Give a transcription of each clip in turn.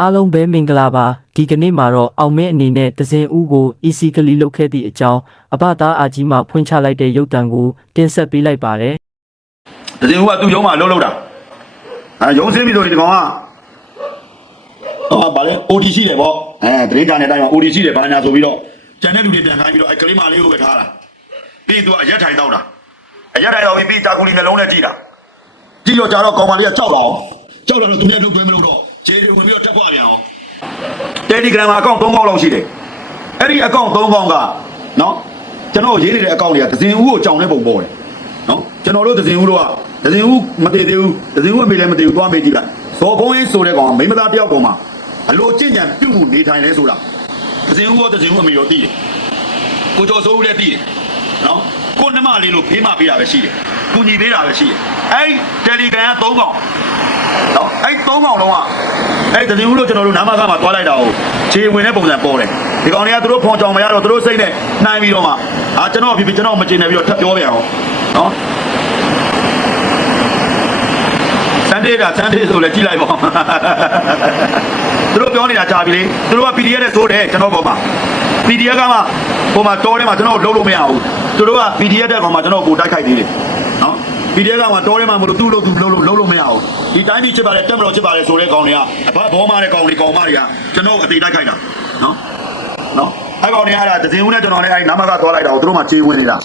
အားလုံးပဲမင်္ဂလာပါဒီကနေ့မှာတော့အောင်မဲအနေနဲ့တစင်ဦးကို EC ကလေးလုတ်ခဲ့သည့်အကြောင်းအဘသားအာကြီးမှဖွင့်ချလိုက်တဲ့ရုပ်တံကိုတင်ဆက်ပေးလိုက်ပါတယ်တစင်ဦးကသူ့ရုံးမှာလှုပ်လှုပ်တာအဲရုံးစင်းပြီးဆိုရင်ဒီကောင်ကဟောဗာလဲ OD ရှိတယ်ဗောအဲတရင်တာနဲ့တိုင်းမှာ OD ရှိတယ်ဘာညာဆိုပြီးတော့ကျန်တဲ့လူတွေပြန်ခိုင်းပြီးတော့အဲကလေးမလေးကိုပဲထားတာပြီးရင်သူကအရက်ထိုင်တော့တာအရက်ထိုင်တော့ပြီးပြီးတာကူလီနှလုံးနဲ့ကြည့်တာကြည့်တော့ကြာတော့ကောင်မလေးကကြောက်လာအောင်ကြောက်လာတော့သူလည်းလုတ်သွဲမလို့တော့ ခြေတွေဝင်ပြီးတော့တက်ခွာပြန်အောင် Telegram မှာအကောင့်၃ပေါက်လောက်ရှိတယ်အဲ့ဒီအကောင့်၃ပေါက်ကနော်ကျွန်တော်ရေးနေတဲ့အကောင့်တွေကဒဇင်ဦးကိုကြောင်တဲ့ပုံပေါ်တယ်နော်ကျွန်တော်တို့ဒဇင်ဦးတို့ကဒဇင်ဦးမတည်သေးဘူးဒဇင်ဦးအမေလည်းမတည်ဘူးသွားမေးကြည့်လိုက်ဇော်ဘုံရေးဆိုတဲ့ကောင်ကမိန်းမသားတယောက်ပေါ်မှာအလိုကျင့်ကြံပြုမှုနေထိုင်လဲဆိုတာဒဇင်ဦးရောဒဇင်ဦးအမေရောသိတယ်ကိုကျော်စိုးဦးလည်းသိတယ်နော်ကိုနှမလေးလို့ဖေးမပေးတာပဲရှိတယ်ကူညီပေးတာပဲရှိတယ်အဲ့တယ်လီဂရမ်၃ကောင် နော်အဲ့၃ကောင်လုံးကအဲ့ဒဇင်ဦးတို့ကျွန်တော်တို့နာမကမှာတွားလိုက်တာကိုခြေဝင်တဲ့ပုံစံပေါ်တယ်ဒီကောင်တွေကသူတို့ဖော်ကြောင်မရတော့သူတို့စိတ်နဲ့နှိုင်းပြီးတော့မှအာကျွန်တော်ဖြစ်ဖြစ်ကျွန်တော်မကျင်နေပြီးတော့ထပ်ပြောပြန်အောင်နော်စန်ဒေးတာစန်ဒေးဆိုလဲကြည့်လိုက်ပါသူတို့ပြောနေတာကြာပြီလေသူတို့က PDF နဲ့ဆိုတယ်ကျွန်တော်ပေါ်မှာ PDF ကမှဟိုမှာတောထဲမှာကျွန်တော်လုံးလို့မရဘူးသူတို့က PDF တဲ့ကောင်မှာကျွန်တော်ကိုတိုက်ခိုက်သေးတယ်နော် PDF ကမှတောထဲမှာမလို့သူ့လို့သူလုံးလို့လုံးလို့မရဘူးဒီတိုင်းပြည်ချစ်ပါတယ်တက်မတော်ချစ်ပါတယ်ဆိုတဲ့ကောင်တွေကအဘဘောမားတဲ့ကောင်တွေကောင်မတွေကကျွန်တော်အသေးတိုက်ခိုက်တာနော်နော်အဲ့ကောင်တွေအဲ့ဒါဒဇင်ဦးနဲ့ကျွန်တော်လည်းအဲ့နာမကသွားလိုက်တာကိုသူတို့မှခြေဝင်နေတာ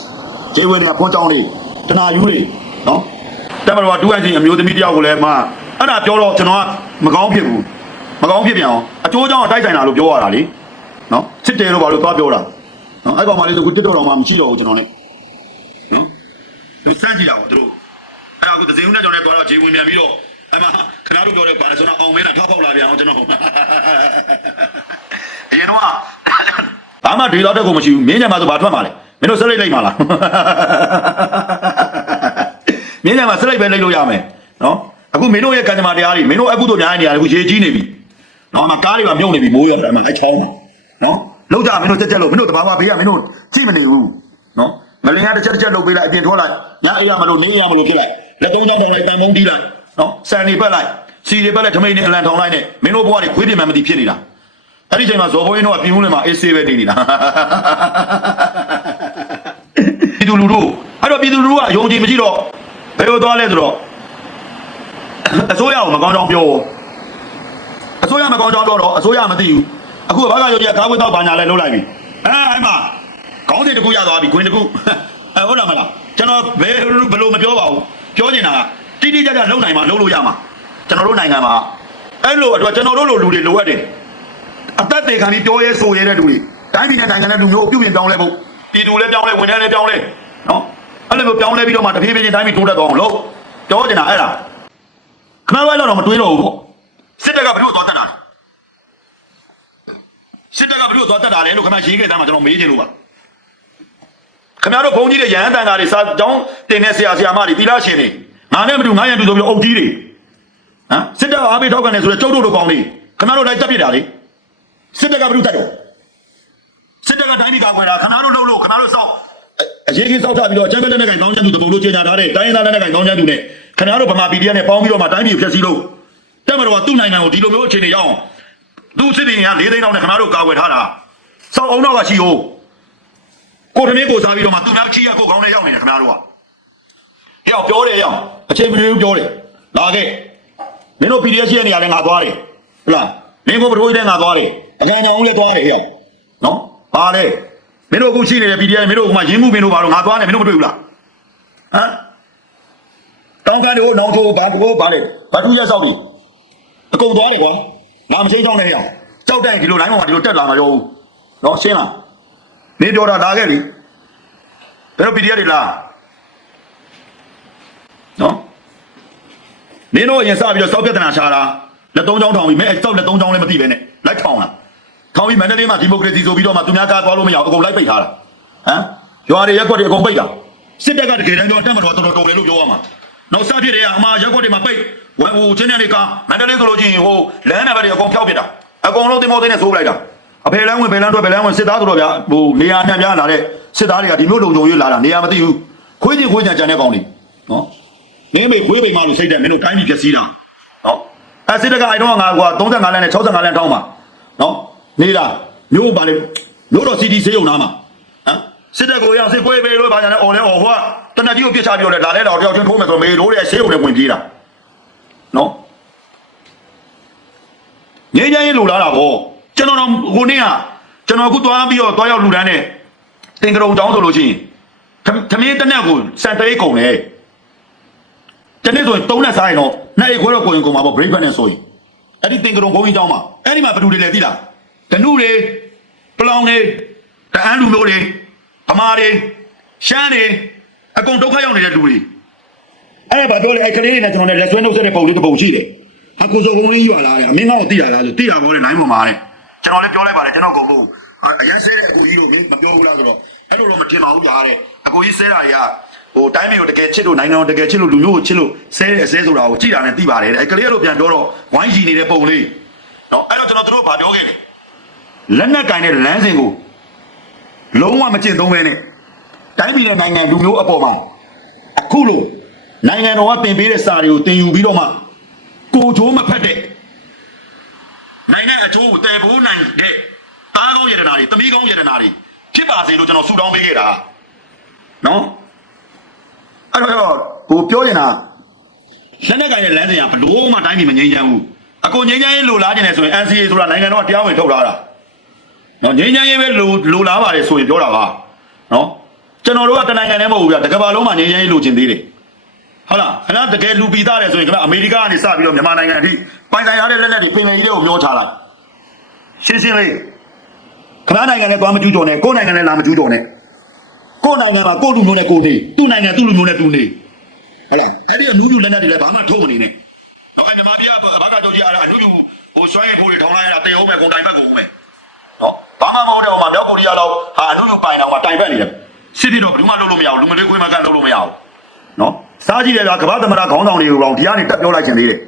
ခြေဝင်နေတာဖုန်းကြောင်းလေးတနာယူလေးနော်တက်မတော်ကဒူးအချင်းအမျိုးသမီးတယောက်ကိုလည်းမအဲ့ဒါပြောတော့ကျွန်တော်ကမကောင်းဖြစ်ဘူးမကောင်းဖြစ်ပြန်အောင်အကျိုးကြောင့်တိုက်ဆိုင်တာလို့ပြောရတာလေနော်စစ်တယ်လို့ဘာလို့သွားပြောတာနော်အဲ့ကောင်မလေးကတစ်တော်တော်မှမရှိတော့ဘူးကျွန်တော်လည်းနော်သူစမ်းကြည့်တာပေါ့သူတို့ အဲ့ဒါကဒဇင်ဦးနဲ့ကျွန်တော်လည်းသွားတော့ဂျေဝင်ပြန်ပြီးတော့အမခဏတို့ပြောတယ်ဗာလဲဆိုတော့အောင်မင်းကထွက်ပေါက်လာပြန်အောင်ကျွန်တော်အရင်တော့ဘာမှဒေတော့တက်ကိုမရှိဘူးမင်းညမှာဆိုဘာထွက်မှာလဲမင်းတို့ဆက်လိုက်လိုက်မှာလားမြင်းကြမှာစလိုက်ပဲလိုက်လို့ရမယ်နော်အခုမင်းတို့ရဲ့ကံကြမ္မာတရားတွေမင်းတို့အခုတို့များနေရတယ်အခုရေကြီးနေပြီနော်အမကားတွေပါမြုပ်နေပြီမိုးရတာအမအချောင်းနော်လောက်ကြမင်းတို့တက်တက်လို့မင်းတို့တဘာဝဘေးကမင်းတို့ကြည့်မနေဘူးနော်မလင်ရတစ်ချက်တစ်ချက်လုပ်ပေးလိုက်အပြင်ထွက်လိုက်ညအိရမလို့နေရမလို့ဖြစ်လိုက် လက်သုံးချောင်းထောင်လိုက်တန်မုံတီးလိုက်နော်ဆန်နေပက်လိုက်စီတွေပက်လိုက်ထမိန်နေအလံထောင်လိုက်နဲ့မင်းတို့ဘဝတွေခွေးပြင်းမှမသိဖြစ်နေတာအဲ့ဒီချိန်မှာဇော်ဘိုးရင်တို့ကပြင်းဦးနေမှာအေးဆေးပဲနေနေတာပြည်သူလူထုအဲ့တော့ပြည်သူလူထုကယုံကြည်မရှိတော့ဘယ်လိုသွားလဲဆိုတော့အစိုးရကိုမကောင်းကြောင်းပြောအစိုးရမကောင်းကြောင်းပြောတော့အစိုးရမသိဘူးအခုဘာကရုပ်ကြီးကားဝတ်တော့ဘာညာလဲလုံးလိုက်ပြီအဲအဲ့မှာခေါင်းစဉ်တစ်ခုရသွားပြီခွင်တစ်ခုအဲဟုတ်လားမလားကျွန်တော်ဘယ်ဘယ်လိုမပြောပါဘူး ပြောနေတာကတိတိကျကျလုံနိုင်မှာလုံလို့ရမှာကျွန်တော်တို့နိုင်ငံမှာအဲ့လိုအတွက်ကျွန်တော်တို့လိုလူတွေလိုအပ်တယ်အသက်သေခံပြီးပြောရဲဆိုရဲတဲ့လူတွေတိုင်းပြည်နဲ့နိုင်ငံနဲ့လူမျိုးကိုပြုပြင်ပြောင်းလဲဖို့ပြည်သူလည်းပြောင်းလဲဝန်ထမ်းလည်းပြောင်းလဲနော်အဲ့လိုမျိုးပြောင်းလဲပြီးတော့မှတဖြည်းဖြည်းချင်းတိုင်းပြည်တိုးတက်သွားအောင်လုပ်ပြောနေတာအဲ့ဒါခဏလိုက်တော့မတွေးတော့ဘူးပေါ့စစ်တပ်ကဘယ်လိုသွားတက်တာလဲစစ်တပ်ကဘယ်လိုသွားတက်တာလဲလို့ခင်ဗျာရေးခဲ့သားမှာကျွန်တော်မေးချင်လို့ပါ ခင်ဗျားတို့ဘုန်းကြီးတွေရဟန်းတန်ဃာတွေစာကြောင်းတင်တဲ့ဆရာဆရာမတွေသီလရှင်တွေငါနဲ့မတူငါရန်တူဆိုပြီးအုပ်ကြီးတွေဟမ်စစ်တပ်ကအားပေးထောက်ခံနေဆိုတော့ကျုပ်တို့တို့ကောင်းနေခင်ဗျားတို့လိုက်တက်ပြစ်တာလေစစ်တပ်ကဘယ်လိုတက်တော့စစ်တပ်ကတိုင်းပြည်ကာကွယ်တာခဏတို့လှုပ်လို့ခဏတို့စောက်အရေးကြီးစောက်ထပြီးတော့ချမ်းပဲတဲ့နဲ့ကင်ကောင်းချမ်းသူတပုံလို့ကြေညာထားတဲ့တိုင်းရင်းသားတဲ့နဲ့ကင်ကောင်းချမ်းသူနဲ့ခဏတို့ဗမာပြည်တရားနဲ့ပေါင်းပြီးတော့မှတိုင်းပြည်ကိုဖျက်ဆီးလို့တက်မတော်ကသူ့နိုင်ငံကိုဒီလိုမျိုးအခြေအနေရောက်အောင်သူ့စစ်တီက၄သိန်းလောက်နဲ့ခဏတို့ကာကွယ်ထားတာစောက်အောင်တော့ကရှိ ਉਹ ကိုသမီးကိုစားပြီးတော့မှသူများချီရကိုကောင်းနဲ့ရောက်နေတယ်ခဏတို့ကဟဲ့ပြောတယ်ရောက်အချိန်မနေဘူးပြောတယ်လာခဲ့မင်းတို့ PDF ရှိတဲ့နေရာလဲငါသွားတယ်ဟုတ်လားမင်းကိုပထိုးတဲ့ငါသွားတယ်အကန်အောင်လည်းသွားတယ်ဟဲ့နော်ပါလေမင်းတို့အခုရှိနေတဲ့ PDF မင်းတို့ကမှရင်းမှုမင်းတို့ဘာလို့ငါသွားနေမင်းတို့မတွေ့ဘူးလားဟမ်တောင်းကန်တို့နောင်ထိုးဘာတို့ဘာလဲဘာတူရဆောက်ပြီအကုန်သွားတယ်ကွာငါမချင်းချောင်းနေရအောင်ကြောက်တိုင်းဒီလိုတိုင်းပေါ်မှာဒီလိုတက်လာမှာရောဘူးနော်ရှင်းလား မင်းပြောတာလာခဲ့လေဘယ်လို PDF တွေလားနော်မင်းတို့အရင်စပြီးတော့စောက်ပြဿနာရှာတာလက်သုံးချောင်းထောင်ပြီးမင်းအဲစောက်လက်သုံးချောင်းလည်းမသိပဲနဲ့လိုက်ထောင်လားထောင်ပြီးမန္တလေးမှာဒီမိုကရေစီဆိုပြီးတော့မှသူများကားသွားလို့မရအောင်အကုန်လိုက်ပိတ်ထားတာဟမ်ရွာတွေရက်ကွက်တွေအကုန်ပိတ်တာစစ်တပ်ကတကယ်တမ်းတော့တက်မတော်တော်တော်ပဲလို့ပြောရမှာနောက်စဖြစ်တယ်ကအမှားရက်ကွက်တွေမှာပိတ်ဝဟိုချင်းတဲ့တွေကမန္တလေးဆိုလို့ချင်းဟိုလမ်းနံပါတ်တွေအကုန်ဖျောက်ပစ်တာအကုန်လုံးတင်မောသိနဲ့ဆိုးလိုက်တာ အဖေလမ်းဝင်ဘယ်လမ်းတော့ဘယ်လမ်းဝင်စစ်သားဆိုတော့ဗျာဟိုနေရာနှံ့ပြားလာတဲ့စစ်သားတွေကဒီမျိုးလုံခြုံရေးလာတာနေရာမသိဘူးခွေးချင်းခွေးချင်းကြံတဲ့ကောင်တွေနော်မင်းမေခွေးပိန်မလို့စိတ်တယ်မင်းတို့တိုင်းပြည်ဖြစ်စည်းတာနော်အဲစစ်တပ်ကအိုင်တော့ငါကွာ35လမ်းနဲ့65လမ်းတောင်းပါနော်နေတာမျိုးပါလေမျိုးတော့ CD ဆေးရုံနာမှာဟမ်စစ်တပ်ကိုရောက်စစ်ပွဲပေးလို့ဘာညာလဲအော်လဲအော်ဟိုကတနက်ကြီးကိုပြစ်ချပြောလဲလာလဲတော့တယောက်ချင်းထိုးမယ်ဆိုမေရိုးတဲ့ဆေးရုံနဲ့ဝင်ပြေးတာနော်ငြိမ်းချမ်းရေးလိုလားတာဗော ကျွန်တော်တော့ဟိုနေ့ကကျွန်တော်အခုသွားပြီးတော့သွားရောက်လူတန်းနဲ့တင်ကြုံတောင်းဆိုလို့ရှိရင်သမင်းတစ်နက်ကိုစံတရိတ်ကုန်တယ်တနေ့ဆိုရင်၃နဲ့စားရင်တော့နှစ်အိတ်ခွဲတော့ကိုရင်ကုန်မှာပေါ့ break fast နဲ့ဆိုရင်အဲ့ဒီတင်ကြုံဘုံကြီးတောင်းမှာအဲ့ဒီမှာဘယ်သူတွေလဲသိလားဒနုတွေပလောင်တွေတအန်းလူမျိုးတွေဗမာတွေရှမ်းတွေအကုန်ဒုက္ခရောက်နေတဲ့လူတွေအဲ့ဒါဘာပြောလဲအဲ့ကလေးတွေနဲ့ကျွန်တော်နဲ့လက်ဆွဲနှုတ်ဆက်တဲ့ပုံလေးတစ်ပုံရှိတယ်အကူစုံဘုံလေးရွာလာတယ်အမင်းကောက်သိရလားဆိုသိရပါဘောလေနိုင်ပေါ်မှာတဲ့ ကျွန်တော်လည်းပြောလိုက်ပါတယ်ကျွန်တော်ကုန်ဖို့အရင်ဆဲတဲ့အကူကြီးတို့မပြောဘူးလားဆိုတော့အဲ့လိုတော့မတင်ပါဘူးကြားတဲ့အကူကြီးဆဲတာတွေကဟိုတိုင်းမျိုးတကယ်ချစ်လို့နိုင်ငံတော်တကယ်ချစ်လို့လူမျိုးကိုချစ်လို့ဆဲတဲ့အဆဲဆိုတာကိုကြည်တာနဲ့သိပါတယ်တဲ့အဲ့ကလေးတို့ပြန်ပြောတော့ဝိုင်းကြီးနေတဲ့ပုံလေးနော်အဲ့တော့ကျွန်တော်တို့ဘာပြောခဲ့လဲလက်နက်ကင်တဲ့လမ်းစဉ်ကိုလုံးဝမကျင့်သုံးပဲနဲ့တိုင်းပြည်နဲ့နိုင်ငံလူမျိုးအပေါ်မှာအခုလို့နိုင်ငံတော်ကတင်ပေးတဲ့စာတွေကိုတင်ယူပြီးတော့မှကိုချိုးမဖက်တဲ့ နိုင်ငံအချိုးကိုတည်ဖို့နိုင်တဲ့တားကောင်းရတနာတွေတမီးကောင်းရတနာတွေဖြစ်ပါစေလို့ကျွန်တော်ဆုတောင်းပေးခဲ့တာနော်အဲ့တော့ဟိုပြောရင်တာလက်နက်ကင်တဲ့လမ်းစဉ်ကဘလို့မှတိုင်းပြည်မငြိမ်းချမ်းဘူးအကိုငြိမ်းချမ်းရေးလိုလားကျင်တယ်ဆိုရင် NCA ဆိုတာနိုင်ငံတော်ကတရားဝင်ထုတ်ထားတာနော်ငြိမ်းချမ်းရေးပဲလိုလိုလားပါတယ်ဆိုရင်ပြောတာပါနော်ကျွန်တော်တို့ကတနိုင်ငံတည်းမဟုတ်ဘူးဗျတကဘာလုံးမှာငြိမ်းချမ်းရေးလိုချင်သေးတယ်ဟုတ်လားခင်ဗျာတကယ်လူပီသားတယ်ဆိုရင်ခင်ဗျာအမေရိကကနေစပြီးတော့မြန်မာနိုင်ငံအထိ ပိုင်ဆိုင်ရတဲ့လက်နက်တွေပင်လယ်ကြီးတွေကိုမျောချလိုက်ရှင်းရှင်းလေးခင်ဗျားနိုင်ငံနဲ့သွားမကျူးကျော်နဲ့ကိုယ်နိုင်ငံနဲ့လာမကျူးကျော်နဲ့ကိုယ်နိုင်ငံမှာကိုယ်လူမျိုးနဲ့ကိုယ်နေသူ့နိုင်ငံသူ့လူမျိုးနဲ့သူနေဟုတ်လားအဲ့ဒီအနူးညူလက်နက်တွေလည်းဘာမှထုတ်မနေနဲ့ဟုတ်ကဲ့မြန်မာပြည်ကဘာကတော့ကြည့်ရတာအနူးညူဟိုဆွဲကိုတွေထောင်းလိုက်ရတာတေအောင်ပဲကိုတိုင်ဘက်ကိုပဲနော်ဘာမှမဟုတ်တဲ့ဟိုမှာမြောက်ကိုရီးယားလောက်ဟာအနူးညူပိုင်တော့မှတိုင်ဘက်နေတယ်စစ်ပြီးတော့ဘယ်သူမှလုပ်လို့မရဘူးလူမလေးခွေးမကန်လုပ်လို့မရဘူးနော်စားကြည့်တယ်ကကမ္ဘာသမရခေါင်းဆောင်တွေကိုတော့ဒီကနေတက်ပြောလိုက်ခြင်းသေးတယ်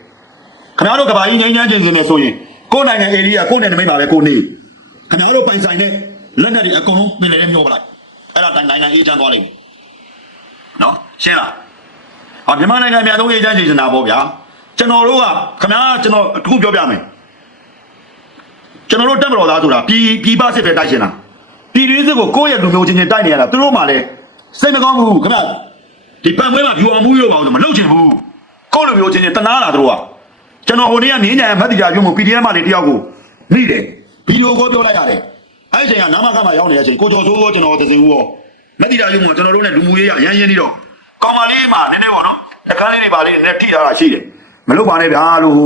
ခင်ဗျားတို့ကဘာကြီးငိမ့်ချမ်းခြင်းစင်နေဆိုရင်ကိုယ်နိုင်ငံအေရီးယားကိုယ်နိုင်ငံမိတ်ပါပဲကိုနေခင်ဗျားတို့ပိုင်ဆိုင်တဲ့လက်နက်တွေအကုန်လုံးပင်လေထဲမျောပလိုက်အဲ့ဒါတိုင်နိုင်ငံအေးချမ်းသွားလိမ့်မယ်နော်ရှင်းလားဟာမြန်မာနိုင်ငံအများဆုံးအေးချမ်းခြင်းစင်တာပေါ့ဗျာကျွန်တော်တို့ကခင်ဗျားကျွန်တော်အခုပြောပြမယ်ကျွန်တော်တို့တက်မတော်သားဆိုတာပြည်ပြည်ပစစ်ပဲတိုက်ရှင်တာပြည်တွင်းစစ်ကိုကိုယ့်ရဲ့လူမျိုးချင်းချင်းတိုက်နေရတာသူတို့မှလည်းစိတ်မကောင်းဘူးခင်ဗျာဒီပန်ပွဲမှာဖြူအောင်မှုရောပါအောင်မလုပ်ချင်ဘူးကိုယ့်လူမျိုးချင်းချင်းတနာလာသူတို့က ကျွန်တော်ဟိုနေ့ကနေညာမတ်တီတာပြုံးမှု PDF မှာနေတယောက်ကိုမိတယ်ဗီဒီယိုကောပြောလိုက်ရတယ်အဲ့ဒီအချိန်ကနာမခမှာရောက်နေတဲ့အချိန်ကိုကျော်စိုးရောကျွန်တော်သစင်ဦးရောမတ်တီတာပြုံးမှာကျွန်တော်တို့နဲ့လူမှုရေးရရမ်းရင်းနေတော့ကောင်မလေးမှာနည်းနည်းပေါ့နော်တခန်းလေးတွေပါလေးနည်းနည်းထိထားတာရှိတယ်မလုပ်ပါနဲ့ဗျာလို့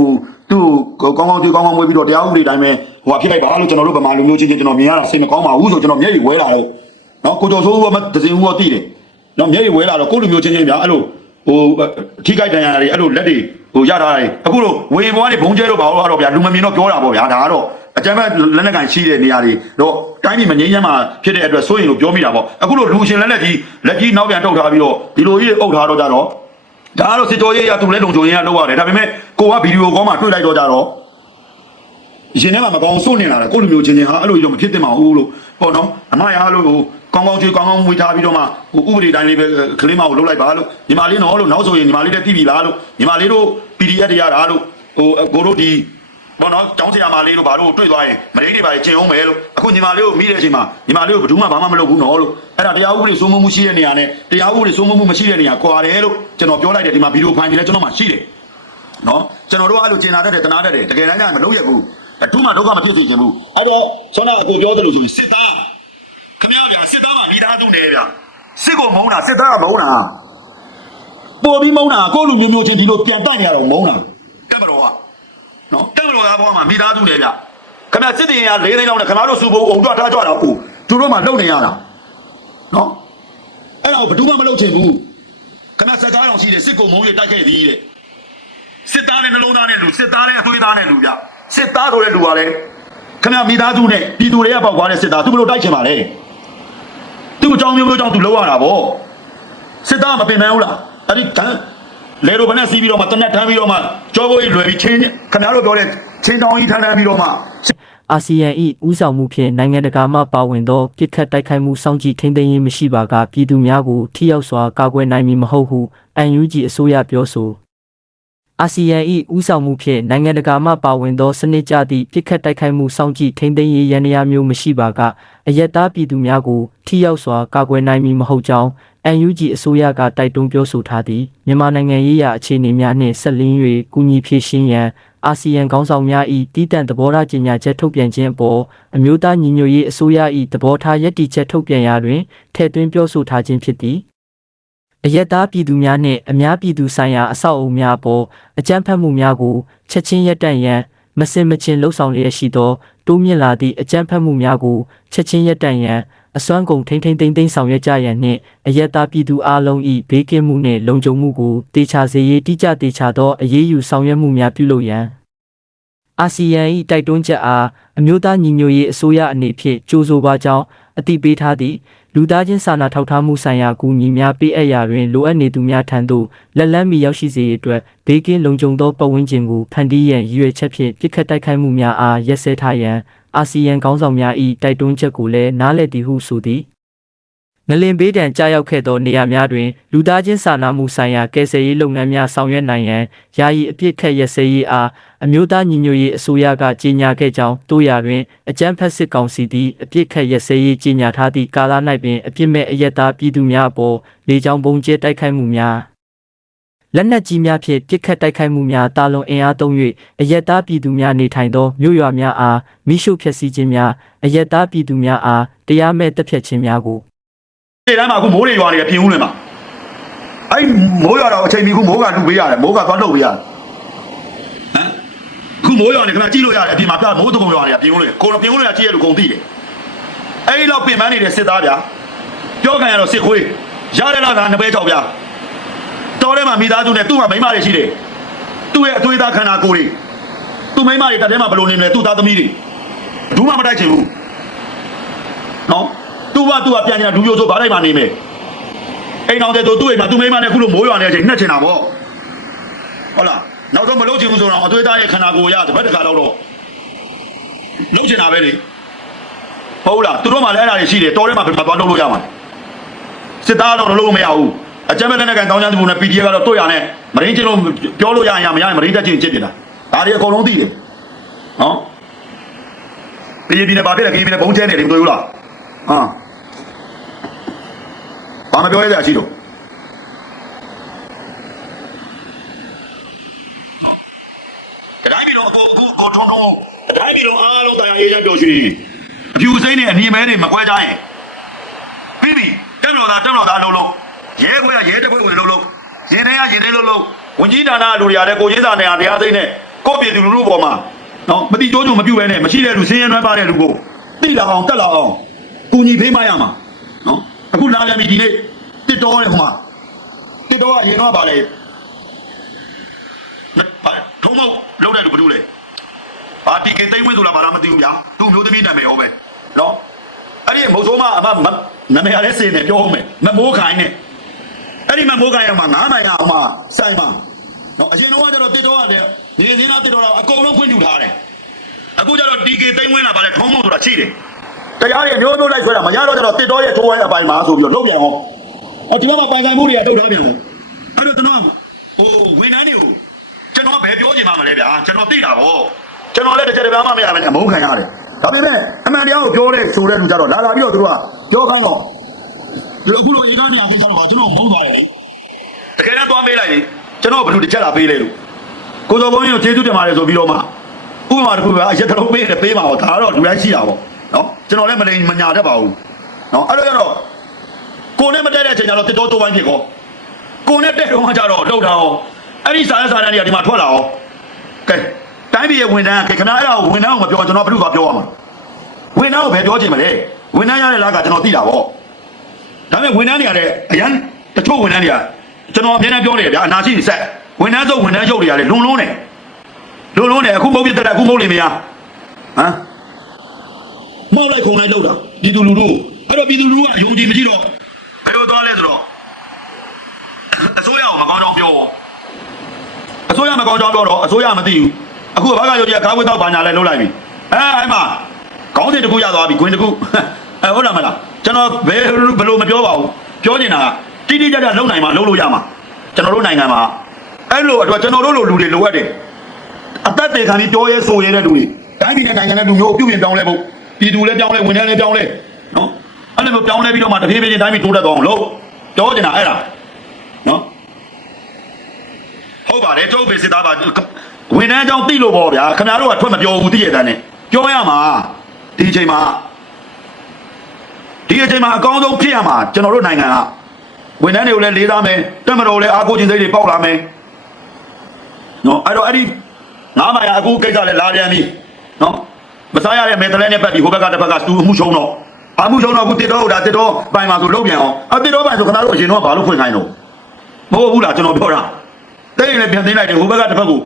သူ့ကောင်းကောင်းကြွေးကောင်းကောင်းမွေးပြီးတော့တရားဥပဒေတိုင်းပဲဟိုဟာဖြစ်လိုက်ပါလို့ကျွန်တော်တို့ဗမာလူမျိုးချင်းချင်းကျွန်တော်မြင်ရတာစိတ်မကောင်းပါဘူးဆိုကျွန်တော်မျက်ရည်ဝဲလာတော့နော်ကိုကျော်စိုးရောမသစင်ဦးရောသိတယ်နော်မျက်ရည်ဝဲလာတော့ကိုလူမျိုးချင်းချင်းဗျာအဲ့လို ဟိုထိခိုက်တန်ရာတွေအဲ့လိုလက်တွေဟိုရထားတယ်အခုတော့ဝေဘွားတွေဘုံကျဲတော့ဘာလို့ကတော့ဗျာလူမမြင်တော့ပြောတာပေါ့ဗျာဒါကတော့အကြမ်းဖက်လက်နက်ကန်ရှိတဲ့နေရာတွေတော့တိုင်းပြည်မငြိမ်းချမ်းမှာဖြစ်တဲ့အတွက်စိုးရင်လို့ပြောမိတာပေါ့အခုတော့လူရှင်လက်လက်ကြီးလက်ကြီးနောက်ပြန်ထုတ်ထားပြီးတော့ဒီလိုကြီးအုပ်ထားတော့ကြတော့ဒါကတော့စစ်ကြောရေးရသူလည်းလုံချုံရေးရလောက်ရတယ်ဒါပေမဲ့ကိုကဗီဒီယိုကောမှာတွေ့လိုက်တော့ကြတော့ရှင်ထဲမှာမကောင်းစိုးနေလာတယ်ကိုလူမျိုးချင်းချင်းဟာအဲ့လိုရောမဖြစ်သင့်ပါဘူးလို့ပေါ့နော်အမရလို့ဟို ကောင်းကောင်းကျွေးကောင်းကောင်းမွေးထားပြီးတော့မှဟိုဥပဒေတိုင်းလေးပဲကလေးမကိုလှုပ်လိုက်ပါလို့ညီမလေးနော်လို့နောက်ဆိုရင်ညီမလေးတက်ပြီလားလို့ညီမလေးတို့ PDF တွေရတာလို့ဟိုကိုတို့ဒီဘောနော်ကျောင်းဆရာမလေးတို့ဘာလို့တွေ့သွားရင်မရင်းတွေပါကျင်အောင်မယ်လို့အခုညီမလေးကိုမိတဲ့အချိန်မှာညီမလေးကိုဘယ်သူမှဘာမှမလုပ်ဘူးနော်လို့အဲ့ဒါတရားဥပဒေစိုးမိုးမှုရှိတဲ့နေရာနဲ့တရားဥပဒေစိုးမိုးမှုမရှိတဲ့နေရာကွာတယ်လို့ကျွန်တော်ပြောလိုက်တယ်ဒီမှာဗီဒီယိုဖိုင်တွေလည်းကျွန်တော်မှရှိတယ်နော်ကျွန်တော်တို့အဲ့လိုကျင်လာတတ်တယ်တနာတတ်တယ်တကယ်တမ်းကျမလုပ်ရဘူးအထူးမှဒုက္ခမဖြစ်စေချင်ဘူးအဲ့တော့ဆောနာအကိုပြောတယ်လို့ဆိုရင်စစ်သား ခမရဗျာစစ်သားပါမိသားစုနေဗျာစစ်ကိုမုန်းတာစစ်သားကမုန်းတာပေါ်ပြီးမုန်းတာကိုယ့်လူမျိုးမျိုးချင်းဒီလိုပြန်တိုက်နေရတော့မုန်းတာတက်မတော်ကနော်တက်မတော်သားဘွားမှာမိသားစုနေဗျခမရစစ်တင်ရ၄သိန်းလောက်နဲ့ခမတို့စုဖို့အုံကြွထားကြတာကိုသူတို့မှလုံနေရတာနော်အဲ့တော့ဘယ်သူမှမလုပ်ချင်ဘူးခမရစကားတော်ရှိတယ်စစ်ကိုမုန်းရတိုက်ခဲ့သည်တဲ့စစ်သားနဲ့နှလုံးသားနဲ့လူစစ်သားနဲ့အသွေးသားနဲ့လူဗျစစ်သားဆိုတဲ့လူကလည်းခမရမိသားစုနဲ့ပြည်သူတွေကပေါက်သွားတဲ့စစ်သားသူဘယ်လိုတိုက်ချင်ပါလဲ သူ့အကြောင်းမျိုးမျိုးကြောင့်သူလောက်ရတာဗောစစ်သားမပင်ပန်းဘူးလားအဲ့ဒီတန်းလေရိုဘနဲ့စီးပြီးတော့မှတနက်ထမ်းပြီးတော့မှကြောကိုကြီးလွယ်ပြီးချင်းခင်ဗျားတို့ပြောတဲ့ချင်းတောင်းကြီးထမ်းထမ်းပြီးတော့မှအာဆီယံ၏ဦးဆောင်မှုဖြင့်နိုင်ငံတကာမှပါဝင်သောပြစ်ခတ်တိုက်ခိုက်မှုစောင့်ကြည့်ထိန်းသိမ်းရေးမရှိပါကပြည်သူများကိုထိရောက်စွာကာကွယ်နိုင်မည်မဟုတ်ဟု UNG အစိုးရပြောဆို အာဆီယံ၏ဥဆောင်မှုဖြင့်နိုင်ငံတကာမှပါဝင်သောစနစ်ကျသည့်ပြစ်ခတ်တိုက်ခိုက်မှုစောင့်ကြည့်ထိန်းသိမ်းရေးရန်ရာမျိုးမရှိပါကအယက်သားပြည်သူများကိုထိရောက်စွာကာကွယ်နိုင်မည်မဟုတ်ကြောင်း NUG အစိုးရကတိုက်တွန်းပြောဆိုထားသည်မြန်မာနိုင်ငံရေးရာအခြေအနေများနှင့်ဆက်လင်း၍ကူညီဖြည့်ရှင်းရန်အာဆီယံခေါင်းဆောင်များ၏တည်တံ့သဘောထားကြေညာချက်ထုတ်ပြန်ခြင်းအပေါ်အမျိုးသားညီညွတ်ရေးအစိုးရ၏သဘောထားယက်တီချက်ထုတ်ပြန်ရာတွင်ထည့်သွင်းပြောဆိုထားခြင်းဖြစ်သည် အယက်သားပြည်သူများနှင့်အများပြည်သူဆိုင်ရာအဆောက်အအုံများအပေါ်အကြမ်းဖက်မှုများကိုချက်ချင်းရပ်တန့်ရန်မစင်မချင်းလှုံ့ဆော်လျက်ရှိသောတိုးမြင့်လာသည့်အကြမ်းဖက်မှုများကိုချက်ချင်းရပ်တန့်ရန်အစွမ်းကုန်ထိမ့်ထိမ့်သိမ့်သိမ့်ဆောင်ရွက်ကြရန်နှင့်အယက်သားပြည်သူအလုံး၏ဘေးကင်းမှုနှင့်လုံခြုံမှုကိုတေချာစေရေးတိကျတေချာသောအရေးယူဆောင်ရွက်မှုများပြုလုပ်ရန်အာဆီယံ၏တိုက်တွန်းချက်အားအမျိုးသားညီညွတ်ရေးအစိုးရအနေဖြင့်ကြိုးဆိုပါကြောင်းအသိပေးထားသည့် လူသားချင်းစာနာထောက်ထားမှုဆိုင်ရာကူညီများပေးအပ်ရာတွင်လိုအပ်နေသူများထံသို့လက်လန်းမီရောက်ရှိစေရန်အတွက်ဘေးကင်းလုံခြုံသောပတ်ဝန်းကျင်ကိုဖန်တီးရန်ရည်ရွယ်ချက်ဖြင့်ပြစ်ခတ်တိုက်ခိုက်မှုများအားရက်စဲထားရန်အာဆီယံခေါင်းဆောင်များ၏တိုက်တွန်းချက်ကိုလည်းနားလည်သည်ဟုဆိုသည် ငလင်ဘေးဒဏ်ကြာရောက်ခဲ့သောနေရာများတွင် လူသားချင်းစာနာမှုဆိုင်ရာကယ်ဆယ်ရေးလုပ်ငန်းများဆောင်ရွက်နိုင်ရန်ယာယီအပြစ်ခတ်ရစဲရေးအားအမျိုးသားညီညွတ်ရေးအစိုးရကကြေညာခဲ့ကြောင်းတို့ရာတွင်အကြမ်းဖက်စစ်ကောင်စီသည်အပြစ်ခတ်ရစဲရေးကြေညာထားသည့်ကာလ၌ပင်အပြစ်မဲ့အယက်သားပြည်သူများအပေါ်လေကြောင်းပုံကျဲတိုက်ခိုက်မှုများလက်နက်ကြီးများဖြင့်ပစ်ခတ်တိုက်ခိုက်မှုများတာလွန်အင်အားသုံး၍အယက်သားပြည်သူများနေထိုင်သောမြို့ရွာများအားမိရှုဖျက်ဆီးခြင်းများအယက်သားပြည်သူများအားတရားမဲ့တပ်ဖြတ်ခြင်းများကို ဒီတိုင်းမှာအခုမိုးတွေရွာနေတယ်ပြင်ဦးလွင်မှာအဲ့မိုးရွာတော့အချိန်မီခုမိုးကလူပေးရတယ်မိုးကသွားလှုပ်ပေးရတယ်ဟမ်ခုမိုးရွာနေခဏကြည့်လို့ရတယ်အပြင်မှာပြမိုးတကုံရွာနေတာပြင်ဦးလွင်ကိုပြင်ဦးလွင်ကကြည့်ရလို့ကုန်သိတယ်အဲ့ဒီလောက်ပြင်ပန်းနေတဲ့စစ်သားဗျာပြောခံရတော့စစ်ခွေးရတဲ့လားကနှစ်ပဲချောက်ဗျာတော်ထဲမှာမိသားစုနဲ့သူ့မှာမိန်းမတွေရှိတယ်သူ့ရဲ့အသွေးသားခန္ဓာကိုယ်တွေသူ့မိန်းမတွေတက်ထဲမှာဘယ်လိုနေမလဲသူ့သားသမီးတွေဘူးမှမတိုက်ချင်ဘူးနော် သူ့ဘာသူ့ဘာပြန်ပြန်ဒူးပြိုဆိုဘာလိုက်မှနေမယ်အိမ်အောင်တဲ့သူသူ့အိမ်မှာသူ့မိန်းမနဲ့ခုလိုမိုးရွာနေတဲ့အချိန်နှက်ချင်တာပေါ့ဟုတ်လားနောက်တော့မလုပ်ချင်ဘူးဆိုတော့အသွေးသားရဲ့ခန္ဓာကိုယ်ရတပတ်တခါတော့တော့လုပ်ချင်တာပဲလေဟုတ်လားသူတို့မှလည်းအဲ့ဒါတွေရှိတယ်တော်ထဲမှာဘယ်မှာသွားလုပ်လို့ရမှာစစ်သားတော့လုပ်လို့မရဘူးအကြမ်းမဲ့တဲ့ကန်တောင်းချမ်းသူနဲ့ PDF ကတော့တွေ့ရနဲ့မရင်းချင်းလို့ပြောလို့ရရင်မရရင်မရင်းတက်ချင်းချစ်နေတာဒါတွေအကုန်လုံးသိတယ်နော်ပြည်ပြည်နဲ့ဗာပြည့်တယ်ပြည်ပြည်နဲ့ဘုံကျဲနေတယ်မတွေ့ဘူးလားဟာ ဘာမပြောရကြရှိတော့တတိုင်းပြည်တော့အပေါ်အကိုထုံးထုံးတတိုင်းပြည်တော့အားလုံးတရားရေးချမ်းပြောရှိအဖြူစိမ့်နဲ့အနီမဲတွေမကွဲကြရင်ပြီးပြီတက်မတော်သားတက်မတော်သားအလုံးလုံးရဲခွဲကရဲတစ်ခွဲကိုလုံးလုံးရင်ထဲကရင်ထဲလုံးလုံးဝင်ကြီးဌာနလူတွေကလည်းကိုချင်းစာနေရာတရားသိနဲ့ကိုပြည်သူလူထုပေါ်မှာနော်မတိကျိုးကျုံမပြုတ်ပဲနဲ့မရှိတဲ့လူစင်းရဲနှွမ်းပါတဲ့လူကိုတိလာအောင်တက်လာအောင်ကူညီဖေးမရမှာနော်အခုလာပြန်ပြီဒီနေ့ တစ်တော်တယ်ဟိုမှာတစ်တော်ကရင်တော့ပါလေဘာထုံးမလောက်တဲ့လူဘယ်လိုလဲဘာတီကေသိမ့်ဝင်ဆိုလားဘာလားမသိဘူးဗျာသူ့မျိုးသမီးနာမည်ဟောပဲနော်အဲ့ဒီမုတ်ဆိုးမအမနာမည်ရလဲစင်နေပြောအောင်မယ်မမိုးခိုင်းနဲ့အဲ့ဒီမမိုးခိုင်းတော့မှငားမိုင်ရအောင်မှစိုက်မှာနော်အရင်တော့ကျတော့တစ်တော်ကလည်းနေစင်းသားတစ်တော်တော့အကုန်လုံးခွင့်ပြုထားတယ်အခုကျတော့တီကေသိမ့်ဝင်လာပါလေထုံးမဆိုတာရှိတယ်တရားရဲ့မျိုးမျိုးလိုက်ဆွဲတာမရတော့ကျတော့တစ်တော်ရဲ့ထိုးဝဲအပိုင်းမှာဆိုပြီးတော့လုပ်ပြန်အောင် အော်ဒီဘက်မှာပိုင်ဆိုင်မှုတွေကထုတ်ထားပြန်အောင်အဲ့တော့ကျွန်တော်ဟိုဝန်ထမ်းတွေကိုကျွန်တော်ဘယ်ပြောချင်မှမလဲဗျာကျွန်တော်သိတာဗောကျွန်တော်လည်းတစ်ချက်တစ်ပြားမှမရမနဲ့မုန်းခံရတယ်ဒါပေမဲ့အမှန်တရားကိုပြောတဲ့ဆိုတဲ့လူကြတော့လာလာပြီးတော့သူတို့ကပြောခိုင်းတော့ဒီအခုလိုအင်္ဂါညာပြီးတော့ကျွန်တော်မုန်းပါတယ်တကယ်တော့သွားမေးလိုက်လေကျွန်တော်ဘယ်လိုတစ်ချက်လာပေးလဲလို့ကိုစောဘုန်းကြီးကိုကျေးဇူးတင်ပါတယ်ဆိုပြီးတော့မှဥပမာတစ်ခုပဲရက်တစ်လုံးပေးတယ်ပေးပါတော့ဒါကတော့လူတိုင်းရှိတာဗောနော်ကျွန်တော်လည်းမလိမ်မညာတတ်ပါဘူးနော်အဲ့တော့ ကျတော့ကိုနဲ့မတက်တဲ့အချိန်ကျတော့တစ်တော်တိုးပိုင်းဖြစ်ကောကိုနဲ့တဲ့တော့မှကြတော့လှုပ်တာရောအဲ့ဒီစာရစာတန်းတွေကဒီမှာထွက်လာရောကဲတိုင်းပြည်ရဲ့ဝန်ထမ်းကခင်ဗျားအဲ့ဒါကိုဝန်ထမ်းကိုမပြောကျွန်တော်ဘယ်လိုကပြောရမှာဝန်ထမ်းကိုဘယ်ပြောချင်မလဲဝန်ထမ်းရတဲ့လားကကျွန်တော်သိတာပေါ့ဒါပေမဲ့ဝန်ထမ်းတွေကလည်းအရန်တချို့ဝန်ထမ်းတွေကကျွန်တော်အမြဲတမ်းပြောနေတယ်ဗျာအနာရှိဆက်ဝန်ထမ်းဆုံးဝန်ထမ်းချုပ်တွေကလည်းလွန်လွန်းတယ်လွန်လွန်းတယ်အခုမဟုတ်ပြတဲ့အခုမဟုတ်နေမရဟမ်မောက်လိုက်ခုံလိုက်လှုပ်တာပြည်သူလူထုအဲ့တော့ပြည်သူလူထုကယုံကြည်မရှိတော့ ဘယ်လိုသွားလဲဆိုတော့အစိုးရကိုမကောင်းကြောင်းပြောအစိုးရမကောင်းကြောင်းပြောတော့အစိုးရမသိဘူးအခုဘာကရုပ်ကြီးကားဝတ်တော့ဘာညာလဲလုံးလိုက်ပြီအဲအဲ့မှာခေါင်းစဉ်တစ်ခုရသွားပြီခွင်းတစ်ခုအဲဟုတ်လားမလားကျွန်တော်ဘယ်ဘယ်လိုမပြောပါဘူးပြောနေတာကတိတိကျကျလုံနိုင်မှာလုံလို့ရမှာကျွန်တော်တို့နိုင်ငံမှာအဲ့လိုအတွက်ကျွန်တော်တို့လိုလူတွေလိုအပ်တယ်အသက်သေခံပြီးပြောရဲဆိုရဲတဲ့လူတွေတိုင်းပြည်နဲ့နိုင်ငံနဲ့လူမျိုးကိုပြုပြင်ပြောင်းလဲဖို့ပြည်သူလည်းပြောင်းလဲဝန်ထမ်းလည်းပြောင်းလဲနော် အဲ့လိုမျိုးပြောင်းလဲပြီးတော့မှတဖြည်းဖြည်းချင်းတိုင်းပြည်တိုးတက်သွားအောင်လို့ပြောချင်တာအဲ့ဒါနော်ဟုတ်ပါတယ်ကျုပ်ပဲစစ်သားပါဝန်ထမ်းအကြောင်းသိလို့ပေါ့ဗျာခင်ဗျားတို့ကထွက်မပြောဘူးသိရတဲ့နဲ့ပြောရမှာဒီအချိန်မှာဒီအချိန်မှာအကောင်းဆုံးဖြစ်ရမှာကျွန်တော်တို့နိုင်ငံကဝန်ထမ်းတွေကိုလည်းလေးစားမယ်တက်မတော်လည်းအားကိုးခြင်းစိတ်တွေပေါက်လာမယ်နော်အဲ့တော့အဲ့ဒီငါးမိုင်အခုကိစ္စလည်းလာပြန်ပြီနော်မစားရတဲ့မေတ္တလဲနဲ့ပတ်ပြီးဟိုဘက်ကတစ်ဘက်ကတူမှုရှုံးတော့ အမှုရှုံးတော့အခုတစ်တော့ဒါတစ်တော့ပိုင်မှာဆိုလုတ်ပြန်အောင်အတစ်တော့ပိုင်ဆိုခင်ဗျားတို့အရင်တော့ဘာလို့ဖွင့်ခိုင်းတော့မဟုတ်ဘူးလားကျွန်တော်ပြောတာတဲ့ရင်လည်းပြန်သိမ်းလိုက်တယ်ဟိုဘက်ကတစ်ဘက်ကို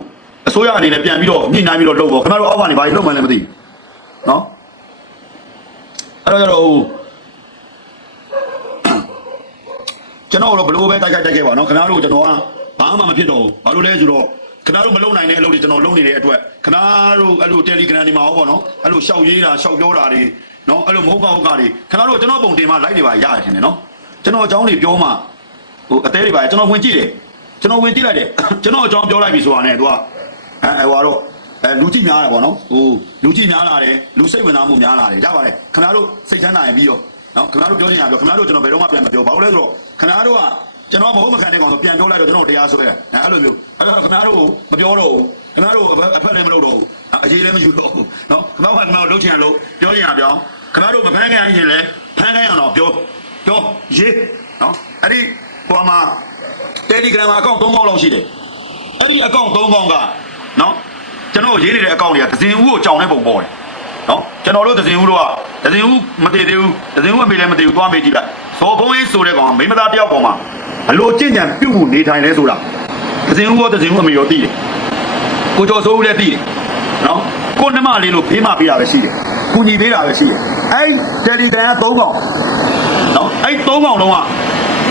အစိုးရအနေနဲ့ပြန်ပြီးတော့ညှိနှိုင်းပြီးတော့လုပ်တော့ခင်ဗျားတို့အောက်ကနေဘာလို့လုပ်မှန်းလည်းမသိဘူးနော်အဲ့တော့ကျတော့ဟိုကျွန်တော်တို့ဘလို့ပဲတိုက်ခိုက်တိုက်ခဲ့ပါနော်ခင်ဗျားတို့ကျွန်တော်ကဘာမှမဖြစ်တော့ဘူးဘာလို့လဲဆိုတော့ခင်ဗျားတို့မလုံနိုင်တဲ့အလုပ်တွေကျွန်တော်လုပ်နေတဲ့အတွက်ခင်ဗျားတို့အဲ့လို Telegram တွေမှာဟောပေါ့နော်အဲ့လိုရှောက်ရေးတာရှောက်ပြောတာတွေ နော်အဲ့လိုမဟုတ်ပါဘူးကတွေခင်ဗျားတို့ကျွန်တော်ပုံတင်မှာ like တွေပါရတယ်ထင်တယ်နော်ကျွန်တော်အကြောင်းတွေပြောမှဟိုအသေးတွေပါကျွန်တော်ဝင်ကြည့်တယ်ကျွန်တော်ဝင်ကြည့်လိုက်တယ်ကျွန်တော်အကြောင်းပြောလိုက်ပြီဆိုတာနဲ့သူကအဲအဲဟိုတော့အဲလူကြည့်များတယ်ပေါ့နော်ဟိုလူကြည့်များလာတယ်လူစိတ်ဝင်စားမှုများလာတယ်ရပါတယ်ခင်ဗျားတို့စိတ်ချမ်းသာရင်ပြီးတော့နော်ခင်ဗျားတို့ပြောချင်တာပြောခင်ဗျားတို့ကျွန်တော်ဘယ်တော့မှပြန်မပြောဘာလို့လဲဆိုတော့ခင်ဗျားတို့ကကျွန်တော်မဟုတ်မခံတဲ့ကောင်ဆိုပြန်ပြောလိုက်တော့ကျွန်တော်တရားဆွဲတယ်အဲ့လိုမျိုးအဲ့တော့ခင်ဗျားတို့မပြောတော့ဘူးခင်ဗျားတို့အဖက်လည်းမလုပ်တော့ဘူးအရေးလည်းမယူတော့ဘူးနော်ခင်ဗျားကခင်ဗျားတို့လုပ်ချင်လို့ပြောချင်တာပြော ခင်ဗျားတို့မဖမ်းခံရင်လည်းဖမ်းခံရအောင်ပြောပြောရေးနော်အဲ့ဒီဟိုမှာ Telegram မှာအကောင့်၃ကောင်းလောက်ရှိတယ်အဲ့ဒီအကောင့်၃ကောင်းကနော်ကျွန်တော်ရေးနေတဲ့အကောင့်တွေကဒဇင်ဦးကိုကြောင်တဲ့ပုံပေါ်တယ်နော်ကျွန်တော်တို့ဒဇင်ဦးတို့ကဒဇင်ဦးမတည်သေးဘူးဒဇင်ဦးအမေလည်းမတည်ဘူးသွားမေးကြည့်လိုက်သောဘုံရေးဆိုတဲ့ကောင်ကမိန်းမသားတယောက်ပေါ်မှာဘလို့ကြင့်ကြံပြုတ်မှုနေထိုင်လဲဆိုတာဒဇင်ဦးရောဒဇင်ဦးအမေရောသိတယ်ကိုကျော်စိုးဦးလည်းသိတယ်နော်ကိုနှမလေးလို့ဖေးမပေးတာပဲရှိတယ်ကူညီပေးတာပဲရှိတယ် အဲ့တယ်လီဂရမ်က၃ကောင်နော်အဲ့၃ကောင်လုံးက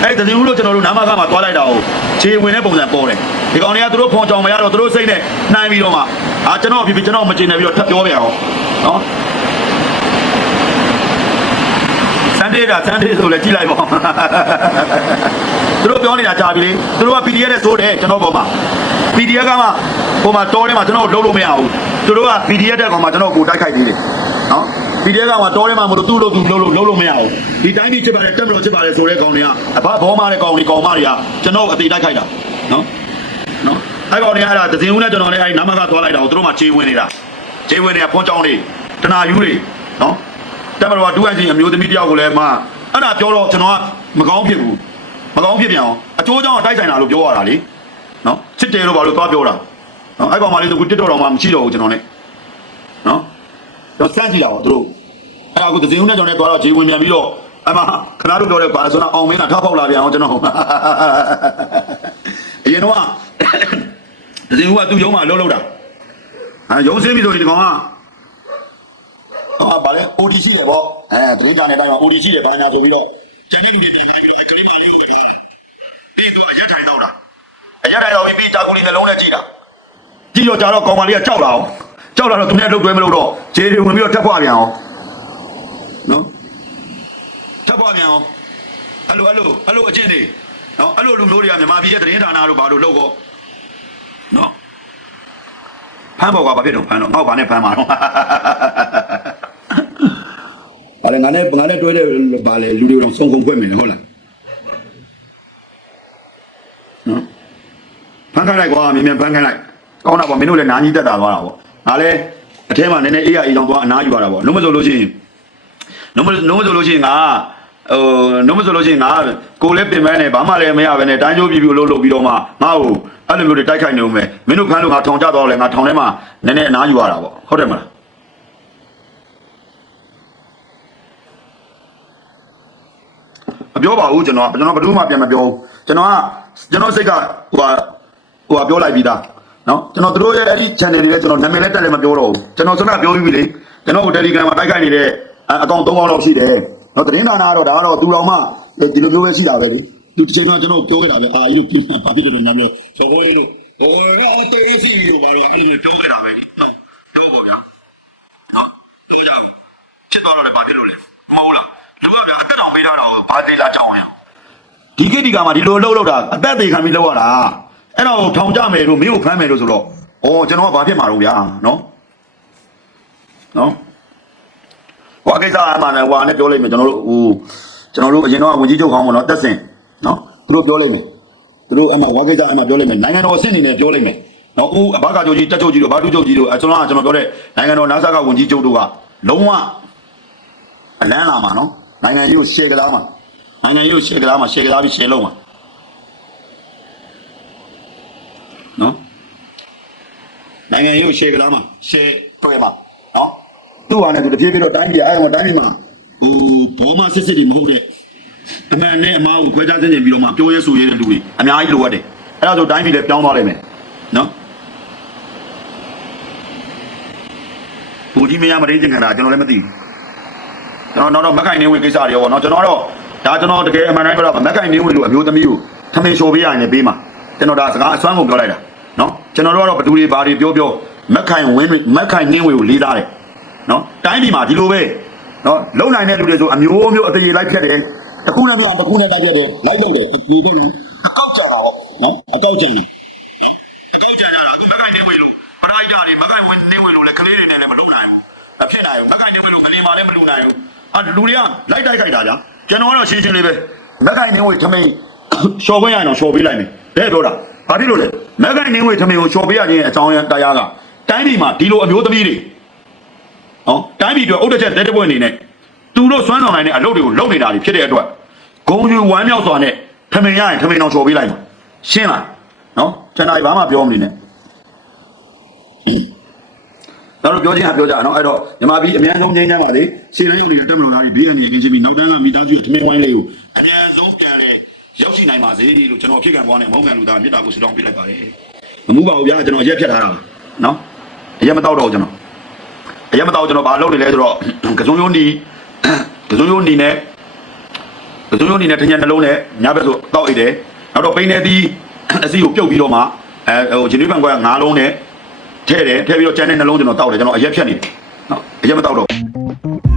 အဲ့တည်းဦးတို့ကျွန်တော်တို့နာမကမှာသွားလိုက်တာကိုခြေဝင်တဲ့ပုံစံပေါ်တယ်ဒီကောင်တွေကသူတို့ဖွန်ကြောင်မရတော့သူတို့စိတ်နဲ့နှိုင်းပြီးတော့မှအာကျွန်တော်ဖြစ်ဖြစ်ကျွန်တော်မကျေနပ်ပြီးတော့ထပ်ပြောပြအောင်နော်စန်ဒေးတာစန်ဒေးဆိုလည်းကြည့်လိုက်ပါသူတို့ပြောနေတာကြာပြီလေသူတို့က PDF နဲ့သိုးတယ်ကျွန်တော်ပေါ်မှာ PDF ကမှဟိုမှာတောထဲမှာကျွန်တော်လုံးလို့မရဘူးသူတို့က PDF တဲ့ကောင်မှာကျွန်တော်ကိုတိုက်ခိုက်သေးတယ် နော် PDF ကမှတောထဲမှာမလို့သူ့လို့သူလုံးလို့လုံးလို့မရဘူးဒီတိုင်းပြည်ချစ်ပါတယ်တက်မလို့ချစ်ပါတယ်ဆိုတဲ့ကောင်တွေကအဘဘောမားတဲ့ကောင်တွေကောင်မတွေကကျွန်တော်အသေးတိုက်ခိုက်တာနော်နော်အဲ့ကောင်တွေအဲ့ဒါဒဇင်ဦးနဲ့ကျွန်တော်လည်းအဲ့နာမကသွားလိုက်တာကိုသူတို့မှခြေဝင်နေတာခြေဝင်နေတာဖွန်ကြောင်တွေတနာယူတွေနော်တက်မလို့ကဒူးအန်ချင်းအမျိုးသမီးတယောက်ကိုလည်းမှအဲ့ဒါပြောတော့ကျွန်တော်ကမကောင်းဖြစ်ဘူးမကောင်းဖြစ်ပြန်အောင်အချိုးကြောင့်တိုက်ဆိုင်တာလို့ပြောရတာလေနော်ချစ်တယ်လို့ဘာလို့သွားပြောတာနော်အဲ့ကောင်မလေးကတစ်တော်တော်မှမရှိတော့ဘူးကျွန်တော်နဲ့နော် တော့စမ်းကြည့်တာပေါ့သူတို့အဲ့ဒါကိုသစင်ဦးနဲ့ကျွန်တော်နဲ့သွားတော့ဂျေဝင်ပြန်ပြီးတော့အမခဏတို့ပြောတဲ့ဘာလဲဆိုတော့အောင်မင်းကထားပေါက်လာပြန်အောင်ကျွန်တော်အရင်တော့သစင်ဦးကသူ့ရုံးမှာလှုပ်လှုပ်တာအဲရုံးစင်းပြီဆိုရင်ဒီကောင်ကဟာဗာလဲ OD ရှိတယ်ပေါ့အဲတရင်ကြတဲ့တိုင်းမှာ OD ရှိတယ်ဘာညာဆိုပြီးတော့ကျင်းနေနေပြန်ပြီးတော့အဲကလေးမလေးကိုဝင်ထားတယ်ပြီးတော့ရက်ထိုင်တော့တာအရက်ထိုင်တော့ပြီးပြီးတာကူလီနှလုံးနဲ့ကြည့်တာကြည့်တော့ကြတော့ကောင်မလေးကကြောက်လာအောင် ကြောက်လာတော့သူနဲ့လှုပ်တွဲမလို့တော့ဂျေတွေဝင်ပြီးတော့တက်ခွာပြန်အောင်နော်ထပ်ပွားပြန်အောင်အဲ့လိုအဲ့လိုအဲ့လိုအကျင့်တွေနော်အဲ့လိုလူမျိုးတွေကမြန်မာပြည်ရဲ့သတင်းဌာနတို့ဘာလို့လောက်ကောနော်ဖမ်းပေါ်ကဘာဖြစ်တော့ဖမ်းတော့ငေါ့ဘာနဲ့ဖမ်းမှာတော့ဘာလဲငါနဲ့ငါနဲ့တွဲတဲ့ဘာလဲလူတွေတော့စုံကုန်ဖွဲ့မယ်ဟုတ်လားနော်ဖမ်းခိုင်းလိုက်ကွာမြင်မြန်ဖမ်းခိုင်းလိုက်ကောင်းတာပေါ့မင်းတို့လည်းနားကြီးတက်တာသွားတာပေါ့ ငါလည်းအထဲမှာနည်းနည်းအေးရအေးအောင်သွားအနားယူရတာပေါ့လုံးမစိုးလို့ရှိရင်လုံးမလုံးမဆိုလို့ရှိရင်ငါဟိုလုံးမဆိုလို့ရှိရင်ငါကိုလည်းပြင်ပန်းနေဘာမှလည်းမရဘဲနဲ့တိုင်းကျိုးပြပြလို့လုပ်ပြီးတော့မှငါ့ကိုအဲ့လိုမျိုးတွေတိုက်ခိုက်နေဦးမယ်မင်းတို့ဖမ်းလို့ငါထောင်ကြတော့လဲငါထောင်ထဲမှာနည်းနည်းအနားယူရတာပေါ့ဟုတ်တယ်မလားမပြောပါဘူးကျွန်တော်ကကျွန်တော်ဘယ်သူမှပြန်မပြောဘူးကျွန်တော်ကကျွန်တော်စိတ်ကဟိုဟာဟိုဟာပြောလိုက်ပြီးသား နော်ကျွန်တော်တို့ရဲ့အဲ့ဒီ channel တွေလည်းကျွန်တော်နာမည်လည်းတက်လည်းမပြောတော့ဘူးကျွန်တော်စနပြောပြီးပြီလေကျွန်တော်ကို Telegram မှာတိုက်ခိုက်နေတဲ့အကောင့်၃000လောက်ရှိတယ်နော်သတင်းဌာနကတော့ဒါကတော့သူတော်မှဒီလိုမျိုးပဲရှိတာပဲလေသူတစ်ချိန်တော့ကျွန်တော်ပြောခဲ့တာပဲအာကြီးတို့ပြင်ပါဖြစ်တယ်နာမည်ဆိုဟိုရေးလို့ဟိုတော့တေးစီလို့ဘာလို့အဲ့ဒီပြောခဲ့တာပဲလေဟုတ်ပြောပါဗျာနော်ပြောကြအောင်ဖြစ်သွားတော့လည်းဘာဖြစ်လို့လဲမဟုတ်လားလူကဗျာအသက်တောင်ပေးထားတာကိုဘာသေးလားကြောင်းရဒီကိတိကမှာဒီလိုလှုပ်လှုပ်တာအသက်သေးခံပြီးလှုပ်ရတာ အဲ့တော့ထောင်ကြမယ်လို့မင်းကိုဖမ်းမယ်လို့ဆိုတော့ဩကျွန်တော်ကဘာဖြစ်မှာတော့ဗျာနော်နော်ဟိုအကိစ္စအမှန်နဲ့ဟိုအနေပြောလိုက်မယ်ကျွန်တော်တို့ဟိုကျွန်တော်တို့အရင်တော့ဝင်ကြီးချုပ်ခေါင်းပေါ့နော်တက်စင်နော်သူတို့ပြောလိုက်မယ်သူတို့အမှဝါကိစ္စအမှပြောလိုက်မယ်နိုင်ငံတော်အဆင့်အနေနဲ့ပြောလိုက်မယ်နော်ဦးအဘကချုပ်ကြီးတက်ချုပ်ကြီးတို့ဘာတူချုပ်ကြီးတို့အကျွန်တော်ကကျွန်တော်ပြောတဲ့နိုင်ငံတော်နာဆာကဝင်ကြီးချုပ်တို့ကလုံးဝအလန်းလာမှာနော်နိုင်ငံကြီးကိုရှေ့ကလားမှာနိုင်ငံကြီးကိုရှေ့ကလားမှာရှေ့ကလားပြီးရှေ့လုံးမှာ နိုင်ငံကြီးကိုရှေ့ကလားမှာရှေ့တွဲမှာနော်သူ့ဟာနဲ့သူတဖြည်းဖြည်းတော့တိုင်းပြည်အဲ့ဟိုတိုင်းပြည်မှာဟိုဘောမစစ်စစ်တွေမဟုတ်တဲ့အမှန်နဲ့အမှားကိုခွဲခြားသိနေပြီးတော့မှပြောရဲဆိုရဲတဲ့လူတွေအများကြီးလိုအပ်တယ်အဲ့ဒါဆိုတိုင်းပြည်လည်းပြောင်းသွားလိမ့်မယ်နော်ဘူကြီးမရမရင်းချင်ခန္ဓာကျွန်တော်လည်းမသိဘူးကျွန်တော်တော့မက်ခိုင်နေဝင်ကိစ္စတွေရောပေါ့နော်ကျွန်တော်တော့ဒါကျွန်တော်တကယ်အမှန်တိုင်းပြောတာမက်ခိုင်နေဝင်လို့အမျိုးသမီးကိုထမင်းလျှော်ပေးရရင်လည်းပေးမှာကျွန်တော်ဒါစကားအစွမ်းကုန်ပြောလိုက်တာနော် ကျွန်တော်တို့ကတော့ဘသူတွေဘာတွေပြောပြောမက်ခိုင်ဝင်းမက်ခိုင်နေဝင်ကိုလေးသားတယ်နော်တိုင်းပြည်မှာဒီလိုပဲနော်လုံနိုင်တဲ့လူတွေဆိုအမျိုးမျိုးအသေးလိုက်ဖြတ်တယ်တစ်ခုနဲ့မလားတစ်ခုနဲ့တိုက်ဖြတ်တယ်လိုက်လုပ်တယ်ဒီကိန်းအကောက်ကြတာဟုတ်နော်အကောက်ကြတယ်အကောက်ကြတာအခုမက်ခိုင်နေဝင်လို့ပရိုက်တာတွေမက်ခိုင်ဝင်နေဝင်လို့လည်းကလေးတွေနဲ့လည်းမလုပ်နိုင်ဘူးမဖြစ်နိုင်ဘူးမက်ခိုင်နေဝင်လို့ကလေးမလည်းမလုပ်နိုင်ဘူးအာလူတွေကလိုက်တိုက်ခိုက်တာကြာကျွန်တော်ကတော့ရှင်းရှင်းလေးပဲမက်ခိုင်နေဝင်ထမင်းရှော်ခွင့်ရအောင်ရှော်ပေးလိုက်မယ်တဲ့ပြောတာ ဘာဖြစ်လို့လဲမက်ခိုင်နေဝင်ထမင်းကိုရှော်ပေးရခြင်းအကြောင်းတရားကတိုင်းပြည်မှာဒီလိုအမျိုးသမီးတွေနော်တိုင်းပြည်အတွက်အုတ်တက်ချက်လက်တပွဲအနေနဲ့သူတို့စွမ်းဆောင်နိုင်တဲ့အလုပ်တွေကိုလုပ်နေတာတွေဖြစ်တဲ့အတွက်ဂုံယူဝမ်းမြောက်စွာနဲ့ထမင်ရရင်ထမင်အောင်ချော်ပေးလိုက်ပါရှင်းလားနော်ကျွန်တော်ဘာမှပြောမနေနဲ့တော့ပြောချင်းဟာပြောကြနော်အဲ့တော့ညီမပြီးအများဆုံးငြိမ်းချမ်းပါလေစီရုံးတွေတက်မလို့သားပြီးဘေးကနေအကင်းချင်းပြီးနောက်တန်းကမိသားစုထမင်ဝိုင်းလေးကိုအများဆုံးပြန်လဲရောက်ရှိ နိုင်ပါစေလို့ကျွန်တော်ဖြစ်ကံပွားနဲ့မဟုတ်ကံလူသားမြေတာကိုဆုတောင်းပေးလိုက်ပါတယ်မမှုပါဘူးဗျာကျွန်တော်ရက်ဖြတ်ထားတာနော်အရက်မတော့တော့ကျွန်တော်အရင်မတော့ကျွန်တော်ဘာလုပ်နေလဲဆိုတော့ကစုံယုံဒီကစုံယုံဒီနဲ့ကစုံယုံဒီနဲ့တညနှလုံးနဲ့ညဘက်ဆိုတောက်အိတ်တယ်နောက်တော့ပိန်းနေသည်အစီကိုပြုတ်ပြီးတော့မှအဲဟိုဂျင်းနွေးပန်ကွက်က9လုံးနဲ့ထဲတယ်ထဲပြီးတော့ကျန်တဲ့နှလုံးကျွန်တော်တောက်တယ်ကျွန်တော်အရက်ဖြတ်နေတယ်နော်အရက်မတောက်တော့ဘူး